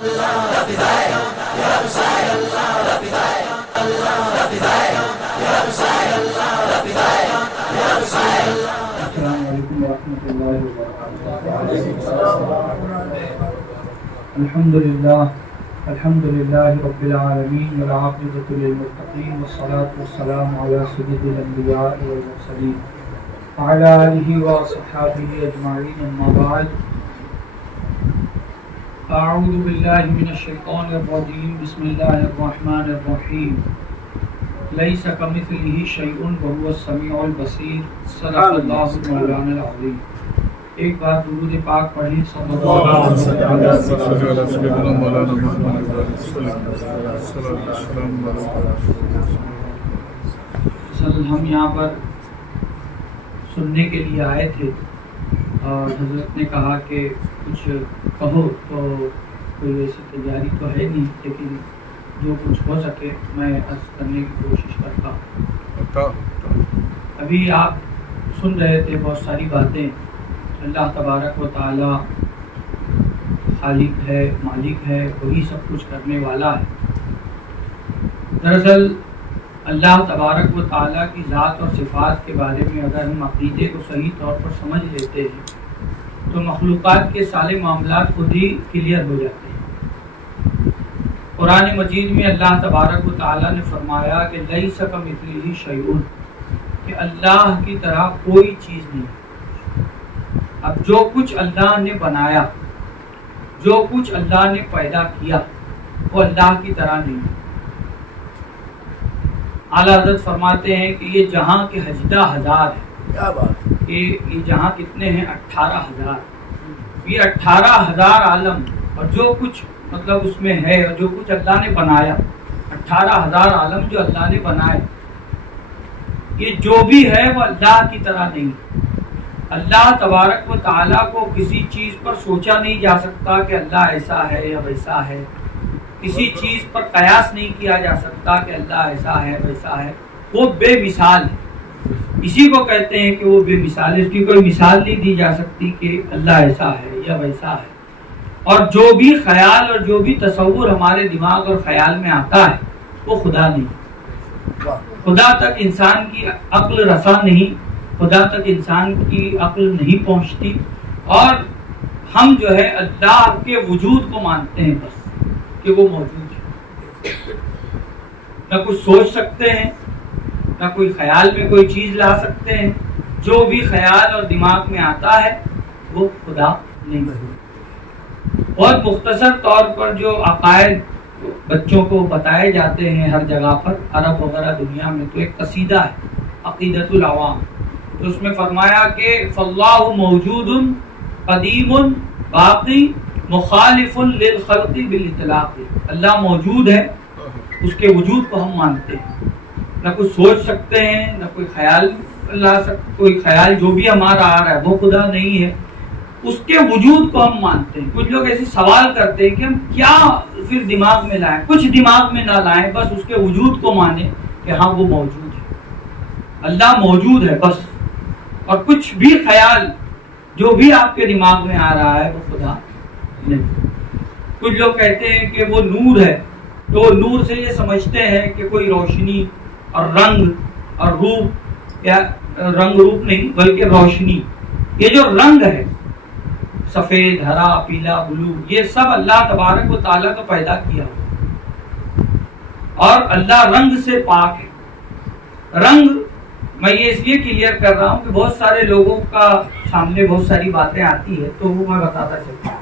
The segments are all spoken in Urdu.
السلام علیکم ورحمۃ اللہ وبرکاتہ۔ الحمد للہ رب العالمین والعاقبۃ للمتقین والصلاة والسلام علی سید الانبیاء والمرسلین وعلی آلہ وصحبہ اجمعین، اما بعد۔ اعوذ باللہ من الشیطان الرجیم، بسم اللہ الرحمن الرحیم۔ لیس کمثلہ شیء وہو السمیع البصیر، صدق اللہ مولانا العظیم۔ ایک بار درود پاک پڑھیں صلی اللہ علیہ وسلم۔ ہم یہاں پر سننے کے لیے آئے تھے اور حضرت نے کہا کہ کچھ کہو، تو کوئی ایسی تیاری تو ہے نہیں، لیکن جو کچھ ہو سکے میں عرض کرنے کی کوشش کرتا ہوں۔ ابھی آپ سن رہے تھے بہت ساری باتیں۔ اللہ تبارک و تعالی خالق ہے، مالک ہے، وہی سب کچھ کرنے والا ہے۔ دراصل اللہ تبارک و تعالی کی ذات اور صفات کے بارے میں اگر ہم عقیدے کو صحیح طور پر سمجھ لیتے ہیں تو مخلوقات کے سارے معاملات خود ہی کلیئر ہو جاتے ہیں۔ قرآن مجید میں اللہ تبارک و تعالی نے فرمایا کہ لیس کمثلہ شیء، کہ اللہ کی طرح کوئی چیز نہیں۔ اب جو کچھ اللہ نے بنایا، جو کچھ اللہ نے پیدا کیا، وہ اللہ کی طرح نہیں۔ اعلیٰ حضرت فرماتے ہیں کہ یہ جہاں کے 18,000 ہیں۔ کیا بات ہے کہ یہ جہاں کتنے ہیں؟ 18,000۔ یہ 18,000 عالم اور جو کچھ مطلب اس میں ہے اور جو کچھ اللہ نے بنایا، 18,000 عالم جو اللہ نے بنائے، یہ جو بھی ہے وہ اللہ کی طرح نہیں۔ اللہ تبارک و تعالیٰ کو کسی چیز پر سوچا نہیں جا سکتا کہ اللہ ایسا ہے یا ویسا ہے، کسی چیز پر قیاس نہیں کیا جا سکتا کہ اللہ ایسا ہے ویسا ہے۔ وہ بے مثال ہے، اسی کو کہتے ہیں کہ وہ بے مثال ہے۔ اس کی کوئی مثال نہیں دی جا سکتی کہ اللہ ایسا ہے یا ویسا ہے۔ اور جو بھی خیال اور جو بھی تصور ہمارے دماغ اور خیال میں آتا ہے وہ خدا نہیں۔ خدا تک انسان کی عقل رساں نہیں، خدا تک انسان کی عقل نہیں پہنچتی، اور ہم جو ہے اللہ کے وجود کو مانتے ہیں بس کہ وہ موجود ہے۔ نہ کچھ سوچ سکتے ہیں، نہ کوئی خیال میں کوئی چیز لا سکتے ہیں۔ جو بھی خیال اور دماغ میں آتا ہے وہ خدا نہیں۔ بہت مختصر طور پر جو عقائد بچوں کو بتائے جاتے ہیں ہر جگہ پر، عرب وغیرہ دنیا میں، تو ایک قصیدہ ہے عقیدۃ العوام، تو اس میں فرمایا کہ فاللہ موجود قدیم باقی مخالف للخلق بالاطلاق۔ اللہ موجود ہے، اس کے وجود کو ہم مانتے ہیں، نہ کچھ سوچ سکتے ہیں، نہ کوئی خیال لا سکتے، کوئی خیال جو بھی ہمارا آ رہا ہے وہ خدا نہیں ہے، اس کے وجود کو ہم مانتے ہیں۔ کچھ لوگ ایسے سوال کرتے ہیں کہ ہم کیا پھر دماغ میں لائیں؟ کچھ دماغ میں نہ لائیں، بس اس کے وجود کو مانیں کہ ہاں وہ موجود ہے، اللہ موجود ہے بس۔ اور کچھ بھی خیال جو بھی آپ کے دماغ میں آ رہا ہے وہ خدا نہیں۔ کچھ لوگ کہتے ہیں کہ وہ نور ہے، تو نور سے یہ سمجھتے ہیں کہ کوئی روشنی اور رنگ اور روپ، یا رنگ روپ نہیں بلکہ روشنی، یہ جو رنگ ہے سفید، ہرا، پیلا، بلو، یہ سب اللہ تبارک و تعالیٰ کا پیدا کیا ہوا، اور اللہ رنگ سے پاک ہے۔ رنگ میں یہ اس لیے کلیئر کر رہا ہوں کہ بہت سارے لوگوں کا سامنے بہت ساری باتیں آتی ہے، تو وہ میں بتاتا چلتا ہوں۔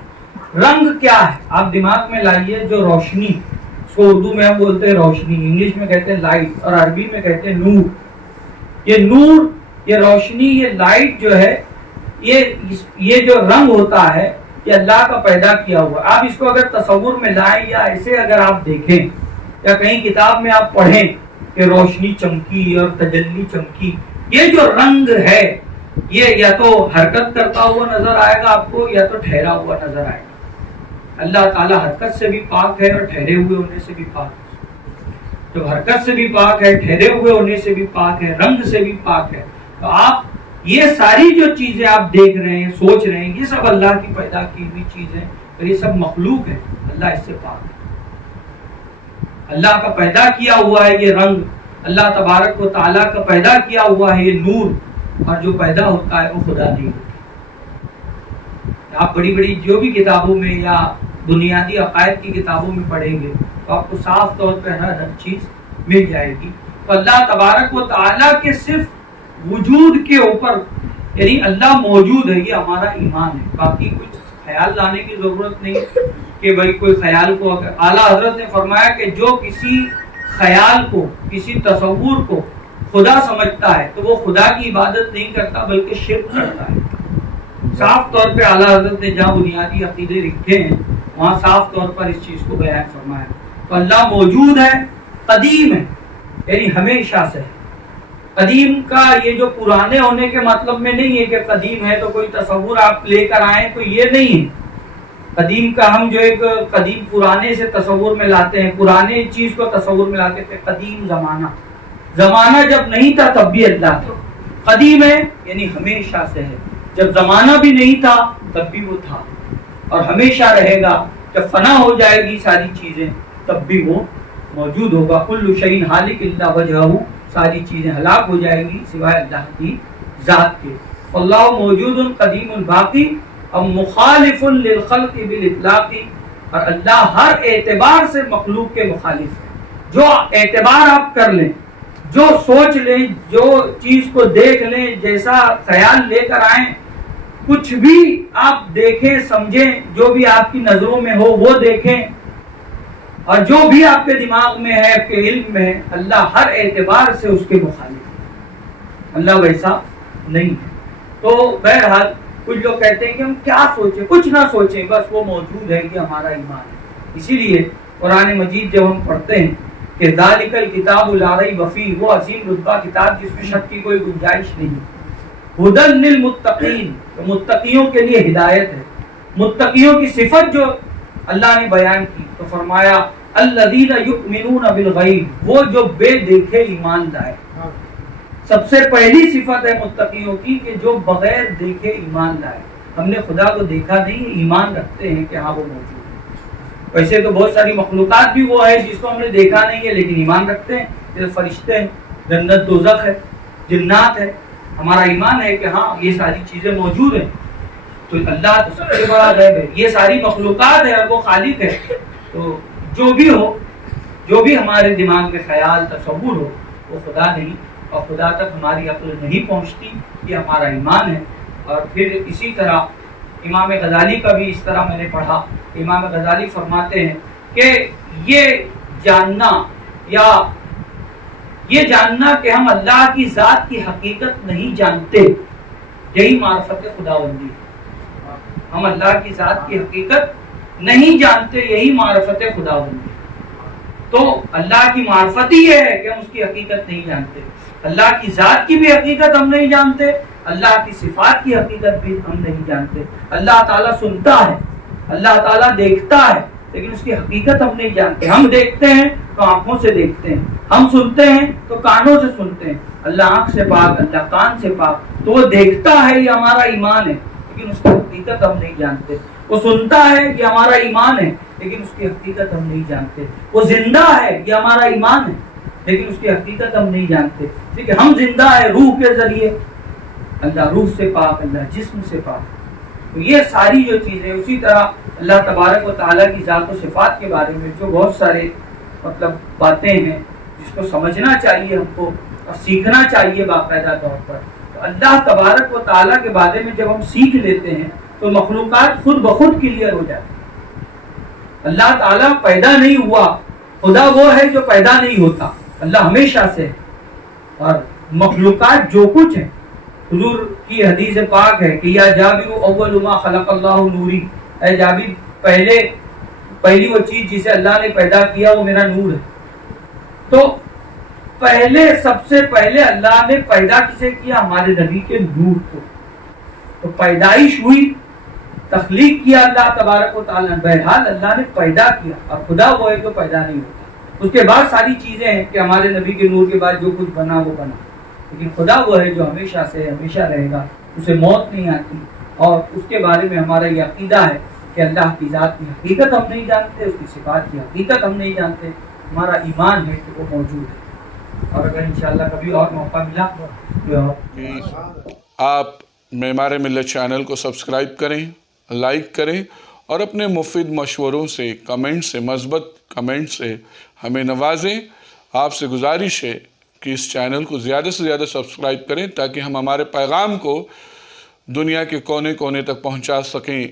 رنگ کیا ہے آپ دماغ میں لائیے، جو روشنی، اس کو اردو میں ہم بولتے ہیں روشنی، انگلش میں کہتے ہیں لائٹ، اور عربی میں کہتے ہیں نور۔ یہ نور، یہ روشنی، یہ لائٹ جو ہے، یہ جو رنگ ہوتا ہے یہ اللہ کا پیدا کیا ہوا۔ آپ اس کو اگر تصور میں لائیں یا ایسے اگر آپ دیکھیں یا کہیں کتاب میں آپ پڑھیں کہ روشنی چمکی اور تجلی چمکی، یہ جو رنگ ہے یہ یا تو حرکت کرتا ہوا نظر آئے گا آپ کو، یا تو ٹھہرا ہوا نظر آئے گا۔ اللہ تعالیٰ حرکت سے بھی پاک ہے اور ٹھہرے ہوئے ہونے سے بھی پاک ہے۔ تو حرکت سے بھی پاک ہے، ٹھہرے ہوئے ہونے سے بھی پاک ہے، رنگ سے بھی پاک ہے۔ تو آپ یہ ساری جو چیزیں آپ دیکھ رہے ہیں، سوچ رہے ہیں، یہ سب اللہ کی پیدا کی ہوئی چیزیں، اور یہ سب مخلوق ہے، اللہ اس سے پاک ہے۔ اللہ کا پیدا کیا ہوا ہے یہ رنگ، اللہ تبارک و تعالیٰ کا پیدا کیا ہوا ہے یہ نور، اور جو پیدا ہوتا ہے وہ خدا نہیں ہوتا۔ آپ بڑی بڑی جو بھی کتابوں میں یا بنیادی عقائد کی کتابوں میں پڑھیں گے تو آپ کو صاف طور پہ ہر چیز مل جائے گی۔ تو اللہ تبارک و تعالیٰ کے صرف وجود کے اوپر، یعنی اللہ موجود ہے، یہ ہمارا ایمان ہے۔ باقی کچھ خیال لانے کی ضرورت نہیں کہ بھائی کوئی خیال کو، اعلیٰ حضرت نے فرمایا کہ جو کسی خیال کو، کسی تصور کو خدا سمجھتا ہے تو وہ خدا کی عبادت نہیں کرتا بلکہ شرک کرتا ہے۔ صاف طور پہ اعلیٰ حضرت نے جہاں بنیادی عقیدے لکھے ہیں وہاں صاف طور پر اس چیز کو بیان فرمایا۔ تو اللہ موجود ہے، قدیم ہے، یعنی ہمیشہ سے ہے۔ قدیم کا یہ جو پرانے ہونے کے مطلب میں نہیں ہے کہ قدیم ہے تو کوئی تصور آپ لے کر آئیں، تو یہ نہیں ہے۔ قدیم کا ہم جو ایک قدیم پرانے سے تصور میں لاتے ہیں، پرانے چیز کو تصور میں لاتے تھے، قدیم زمانہ، زمانہ جب نہیں تھا تب بھی اللہ تھا۔ قدیم ہے یعنی ہمیشہ سے ہے، جب زمانہ بھی نہیں تھا تب بھی وہ تھا، اور ہمیشہ رہے گا۔ جب فنا ہو جائے گی ساری چیزیں تب بھی وہ موجود ہوگا۔ کل شیء ہالک الا وجہہ، ساری چیزیں ہلاک ہو جائیں گی سوائے اللہ کی ذات کے۔ اللہ موجود قدیم الباقی اور مخالف للخلق بالاطلاق، اور اللہ ہر اعتبار سے مخلوق کے مخالف ہے۔ جو اعتبار آپ کر لیں، جو سوچ لیں، جو چیز کو دیکھ لیں، جیسا خیال لے کر آئیں، کچھ بھی آپ دیکھیں سمجھیں، جو بھی آپ کی نظروں میں ہو وہ دیکھیں، اور جو بھی آپ کے دماغ میں ہے، آپ کے علم میں ہے، اللہ ہر اعتبار سے اس کے مخالف ہے، اللہ ویسا نہیں ہے۔ تو بہرحال کچھ لوگ کہتے ہیں کہ ہم کیا سوچیں، کچھ نہ سوچیں، بس وہ موجود ہے، یہ ہمارا ایمان ہے۔ اسی لیے قرآن مجید جب ہم پڑھتے ہیں کہ ذالک الکتاب لا ریب فیہ، وہ عظیم رتبہ کتاب جس میں شک کی کوئی گنجائش نہیں، ھدی للمتقین، تو متقیوں کے لیے ہدایت ہے۔ متقیوں کی صفت جو اللہ نے بیان کی تو فرمایا الذین یؤمنون بالغیب، وہ جو بے دیکھے ایمان لائے۔ سب سے پہلی صفت ہے متقیوں کی کہ جو بغیر دیکھے ایمان لائے۔ ہم نے خدا کو دیکھا نہیں، ایمان رکھتے ہیں کہ ہاں وہ موجود ہے۔ ویسے تو بہت ساری مخلوقات بھی وہ ہے جس کو ہم نے دیکھا نہیں ہے لیکن ایمان رکھتے ہیں، جیسے فرشتے ہیں، جنت دوزخ ہے، جنات ہے، ہمارا ایمان ہے کہ ہاں یہ ساری چیزیں موجود ہیں۔ تو اللہ تو سب سے بڑا غیب ہے، یہ ساری مخلوقات ہے اور وہ خالق ہے۔ تو جو بھی ہو، جو بھی ہمارے دماغ میں خیال تصور ہو وہ خدا نہیں، اور خدا تک ہماری عقل نہیں پہنچتی، یہ ہمارا ایمان ہے۔ اور پھر اسی طرح امام غزالی کا بھی اس طرح میں نے پڑھا، امام غزالی فرماتے ہیں کہ یہ جاننا کہ ہم اللہ کی ذات کی حقیقت نہیں جانتے، یہی معرفت خداوندی ہے۔ ہم اللہ کی ذات کی حقیقت نہیں جانتے، یہی معرفت خداوندی۔ تو اللہ کی معرفت ہی یہ ہے کہ ہم اس کی حقیقت نہیں جانتے، اللہ کی ذات کی بھی حقیقت ہم نہیں جانتے، اللہ کی صفات کی حقیقت بھی ہم نہیں جانتے۔ اللہ تعالیٰ سنتا ہے، اللہ تعالیٰ دیکھتا ہے، لیکن اس کی حقیقت ہم نہیں جانتے۔ ہم دیکھتے ہیں تو آنکھوں سے دیکھتے ہیں، ہم سنتے ہیں تو کانوں سے سنتے ہیں۔ اللہ آنکھ سے پاک، اللہ کان سے پاک، تو وہ دیکھتا ہے، یہ ہمارا ایمان ہے، لیکن اس کی حقیقت ہم نہیں جانتے۔ وہ سنتا ہے، یہ ہمارا ایمان ہے، لیکن اس کی حقیقت ہم نہیں جانتے۔ وہ زندہ ہے، یہ ہمارا ایمان ہے، لیکن اس کی حقیقت ہم نہیں جانتے۔ ٹھیک ہے، ہم زندہ ہے روح کے ذریعے، اللہ روح سے پاک، اللہ جسم سے پاک۔ تو یہ ساری جو چیزیں، اسی طرح اللہ تبارک و تعالیٰ کی ذات و صفات کے بارے میں جو بہت سارے باتیں ہیں جس کو سمجھنا چاہیے ہم کو اور سیکھنا چاہیے باقاعدہ طور پر۔ تو اللہ تبارک و تعالیٰ کے بارے میں جب ہم سیکھ لیتے ہیں تو مخلوقات خود بخود کلیئر ہو جاتی ہے۔ اللہ تعالیٰ پیدا نہیں ہوا، خدا وہ ہے جو پیدا نہیں ہوتا، اللہ ہمیشہ سے ہے۔ اور مخلوقات جو کچھ ہیں، حضور کی حدیث پاک ہے کہ یا جابر اول ما خلق اللہ نوری، اے جابر پہلی وہ چیز جسے اللہ نے پیدا کیا وہ میرا نور ہے۔ تو سب سے پہلے اللہ نے پیدا کسے کیا؟ ہمارے نبی کے نور کو۔ تو پیدائش ہوئی، تخلیق کیا اللہ تبارک و تعالیٰ نے، بہرحال اللہ نے پیدا کیا، اور خدا وہ ہے جو پیدا نہیں ہوتا۔ اس کے بعد ساری چیزیں ہیں کہ ہمارے نبی کے نور کے بعد جو کچھ بنا وہ بنا، لیکن خدا وہ ہے جو ہمیشہ سے ہمیشہ رہے گا، اسے موت نہیں آتی۔ اور اس کے بارے میں ہمارا یہ عقیدہ ہے کہ کہ اللہ کی ذات کی حقیقت ہم نہیں جانتے، اس کی صفات کی حقیقت ہم نہیں جانتے، ہمارا ایمان ہے کہ وہ موجود ہے۔ اور اگر انشاءاللہ کبھی اور موقع ملا تو آپ معمار ملت چینل کو سبسکرائب کریں، لائک کریں اور اپنے مفید مشوروں سے، کمنٹ سے، مثبت کمنٹ سے ہمیں نوازیں۔ آپ سے گزارش ہے کہ اس چینل کو زیادہ سے زیادہ سبسکرائب کریں تاکہ ہم ہمارے پیغام کو دنیا کے کونے کونے تک پہنچا سکیں۔